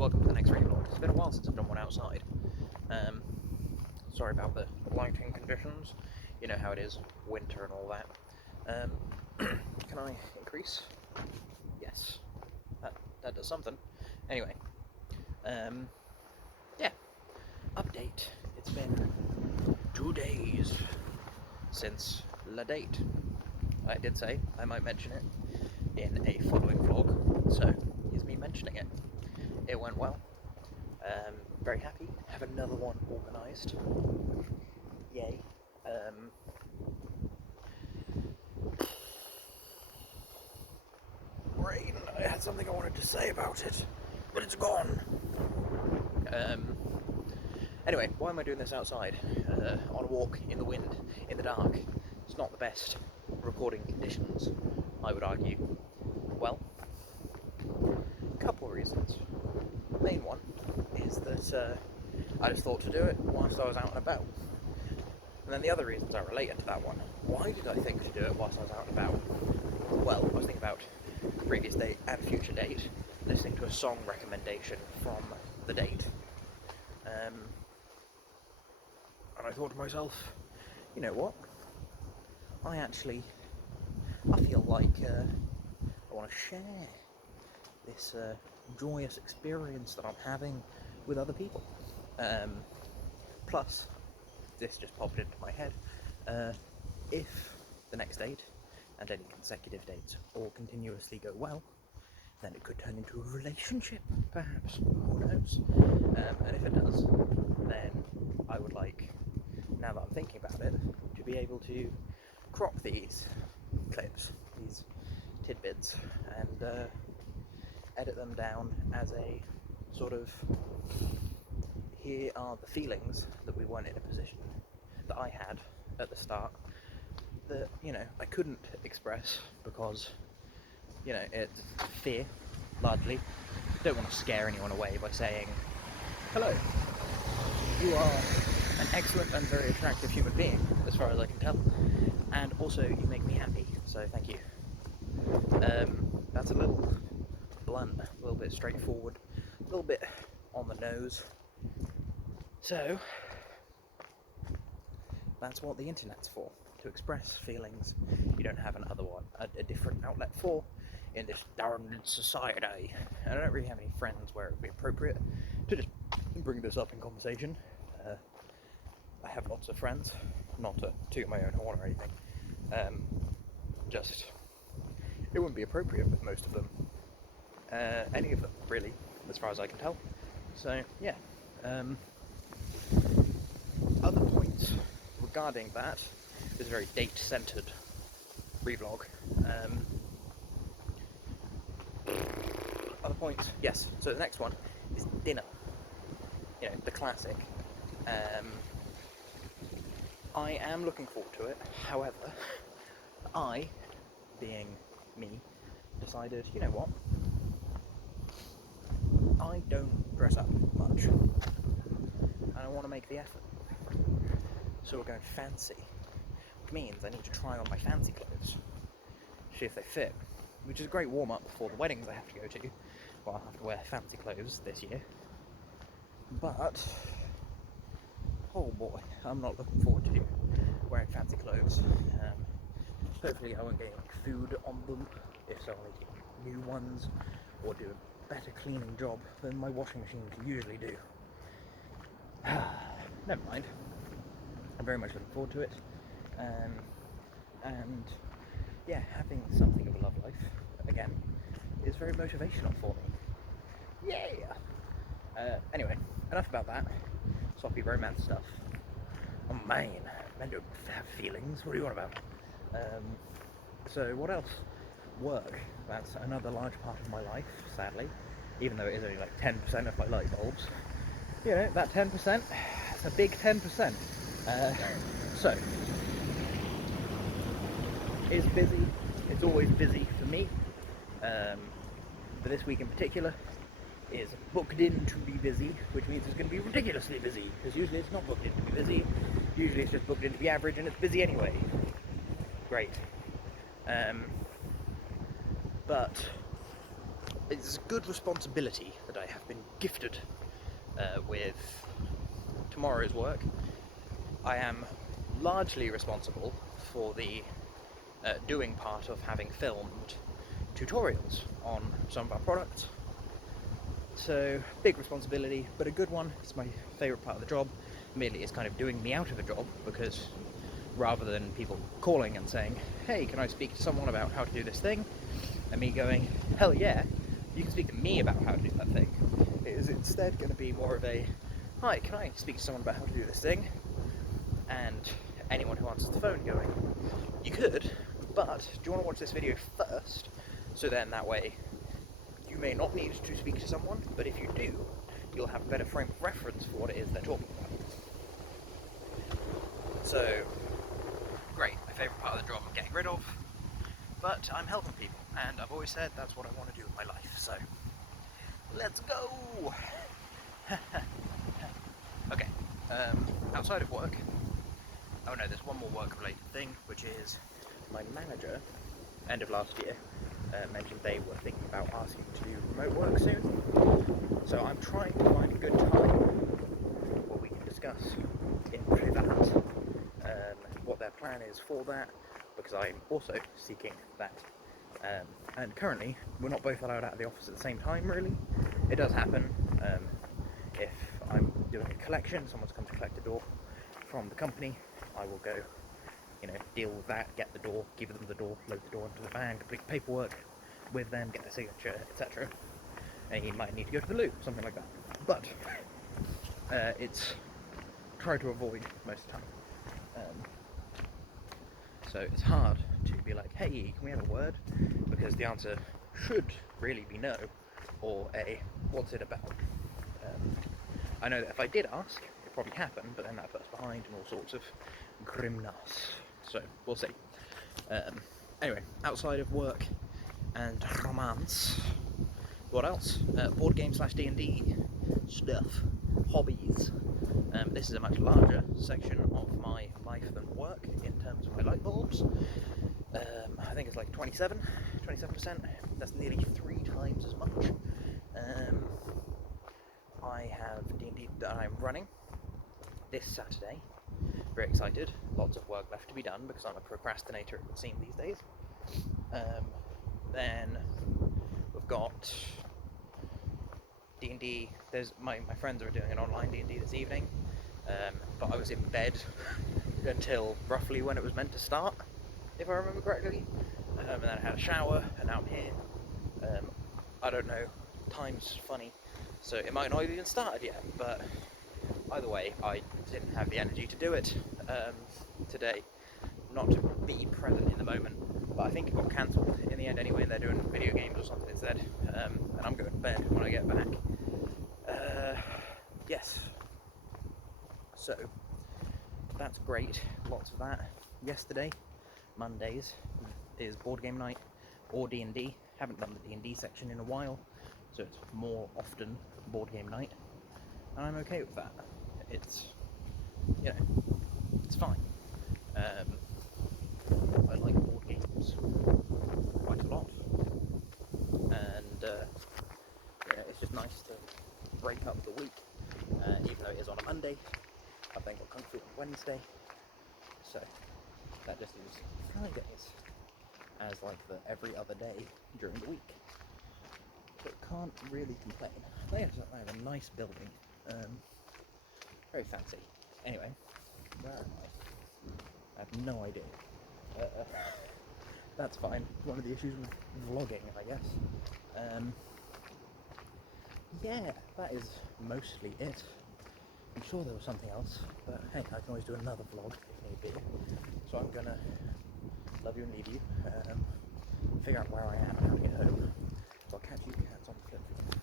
welcome to the next ReeVlog. It's been a while since I've done one outside. Sorry about the lighting conditions. You know how it is, winter and all that. Can I increase? Yes. That does something. Anyway, yeah. Update. It's been 2 days since la date. I did say I might mention it in a following vlog, so here's me mentioning it. It went well. Very happy. Have another one organised. Yay. Brain, I had something I wanted to say about it, but it's gone. Anyway, why am I doing this outside? On a walk, in the wind, in the dark. It's not the best recording conditions, I would argue. Well, a couple of reasons. The main one is that I just thought to do it whilst I was out and about. And then the other reasons are related to that one. Why did I think to do it whilst I was out and about? Well, I was thinking about previous date and future date, listening to a song recommendation from the date. And I thought to myself, you know what? I feel like I want to share this joyous experience that I'm having with other people. Plus, this just popped into my head, if the next date and any consecutive dates all continuously go well, then it could turn into a relationship, perhaps, who knows. And if it does, then I would like, now that I'm thinking about it, to be able to crop these clips, these tidbits, and edit them down as a sort of, here are the feelings that we weren't in a position that I had at the start that, you know, I couldn't express because, you know, it's fear, largely. Don't want to scare anyone away by saying, hello, you are an excellent and very attractive human being, as far as I can tell, and also you make me happy, so thank you. That's a little blunt, a little bit straightforward, a little bit on the nose. So, that's what the internet's for, to express feelings you don't have a different outlet for in this darned society. And I don't really have any friends where it would be appropriate to just bring this up in conversation. I have lots of friends, not to toot my own horn or anything. Just, it wouldn't be appropriate with most of them. Any of them, really, as far as I can tell. So, yeah. Other points regarding that is a very date-centered ReeVlog. Other points, yes. So the next one is dinner. You know, the classic. I am looking forward to it. However, I, being me, decided, you know what? I don't dress up much, and I want to make the effort. So we're going fancy, which means I need to try on my fancy clothes, see if they fit, which is a great warm-up for the weddings I have to go to. Well, I'll have to wear fancy clothes this year, but oh boy, I'm not looking forward to wearing fancy clothes. Hopefully I won't get any food on them, if so I'll need to get new ones, or do a better cleaning job than my washing machine can usually do. Never mind. I'm very much looking forward to it, and yeah, having something of a love life again is very motivational for me. Yeah. Anyway, enough about that soppy romance stuff. Oh man, men don't have feelings. What are you on about? So what else? Work. That's another large part of my life, sadly, even though it is only like 10% of my light bulbs. You know, that 10%, it's a big 10%. So, it's busy. It's always busy for me. But this week in particular is booked in to be busy, which means it's going to be ridiculously busy, because usually it's not booked in to be busy. Usually it's just booked in to be average, and it's busy anyway. Great. But it's a good responsibility that I have been gifted with tomorrow's work. I am largely responsible for the doing part of having filmed tutorials on some of our products. So, big responsibility, but a good one. It's my favourite part of the job. Merely it's kind of doing me out of a job, because rather than people calling and saying, hey, can I speak to someone about how to do this thing? And me going, hell yeah, you can speak to me about how to do that thing. It is instead going to be more of a, hi, can I speak to someone about how to do this thing? And anyone who answers the phone going, you could, but do you want to watch this video first? So then that way, you may not need to speak to someone, but if you do, you'll have a better frame of reference for what it is they're talking about. So, great, my favourite part of the job I'm getting rid of, but I'm helping people, and I've always said that's what I want to do with my life, so let's go! Okay, outside of work, oh no, there's one more work-related thing, which is my manager, end of last year, mentioned they were thinking about asking to do remote work soon. So I'm trying to find a good time where we can discuss in private what their plan is for that, because I'm also seeking that. And currently, we're not both allowed out of the office at the same time, really. It does happen. If I'm doing a collection, someone's come to collect a door from the company, I will go, deal with that, get the door, give them the door, load the door into the van, complete paperwork with them, get their signature, etc. And you might need to go to the loo, something like that. But it's try to avoid most of the time. So it's hard to be like, hey, can we have a word? Because the answer should really be no, or a, what's it about? I know that if I did ask, it'd probably happen, but then that puts behind and all sorts of grimness. So, we'll see. Anyway, outside of work and romance, what else? Board game / D&D stuff, hobbies. This is a much larger section of my life than work in terms of my light bulbs. I think it's like 27%. That's nearly 3 times as much. I have D&D that I'm running this Saturday. Very excited. Lots of work left to be done because I'm a procrastinator, it would seem, these days. Then we've got D&D. There's my friends are doing an online D&D this evening, but I was in bed until roughly when it was meant to start, if I remember correctly. And then I had a shower, and now I'm here. I don't know. Time's funny, so it might not have even started yet. But either way, I didn't have the energy to do it today. Not to be present in the moment, but I think it got cancelled in the end anyway, and they're doing video games or something instead, and I'm going to bed when I get back. Yes, so that's great, lots of that. Yesterday, Mondays, is board game night or D&D. Haven't done the D&D section in a while, so it's more often board game night, and I'm okay with that. It's, it's fine. I like board games quite a lot, and it's just nice to break up the week, even though it is on a Monday. I've then got Kung Fu on Wednesday, so that just is Fridays as like the every other day during the week. So can't really complain. I have a nice building, very fancy. Anyway, where am I? I have no idea. That's fine. One of the issues with vlogging, I guess. Yeah, that is mostly it. I'm sure there was something else, but hey, I can always do another vlog if need be. So I'm gonna love you and leave you, figure out where I am and how to get home. So I'll catch you cats on the flip.